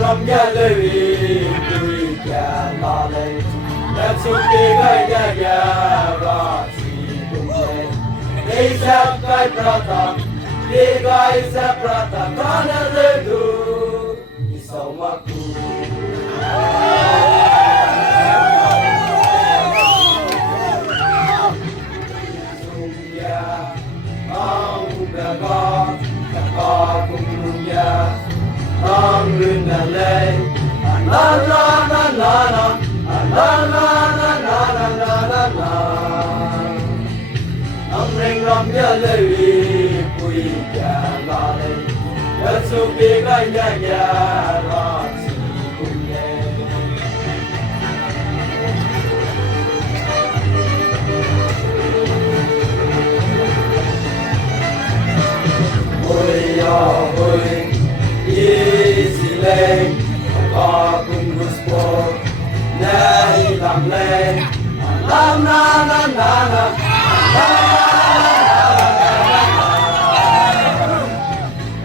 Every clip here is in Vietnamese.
Lòng nhà lời tôi cha la lên đã xuống đi ngay nhà và chỉ cùng lên đi sắp cái prata đi cái sắp prata kana lời du đi sau maku Lên la la la la la la la la la âm rình rầm nhớ lời vui cha la lên đã xuống đi ngay nhà ra chỉ cùng nhé ôi ôi lên có cùng Gusto này làm lên làm na na na na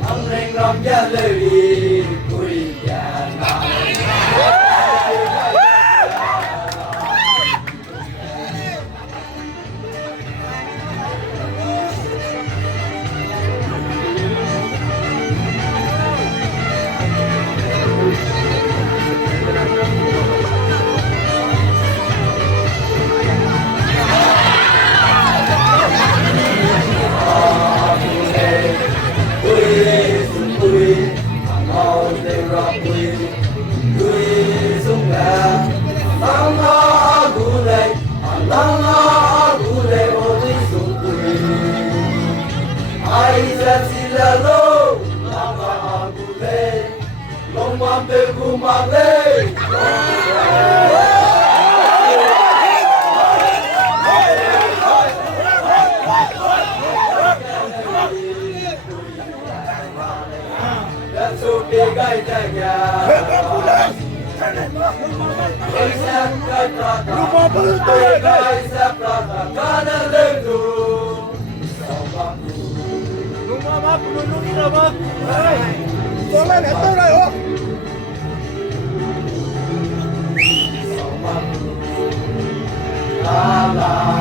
ông rình rầm gia lời vui cha la la la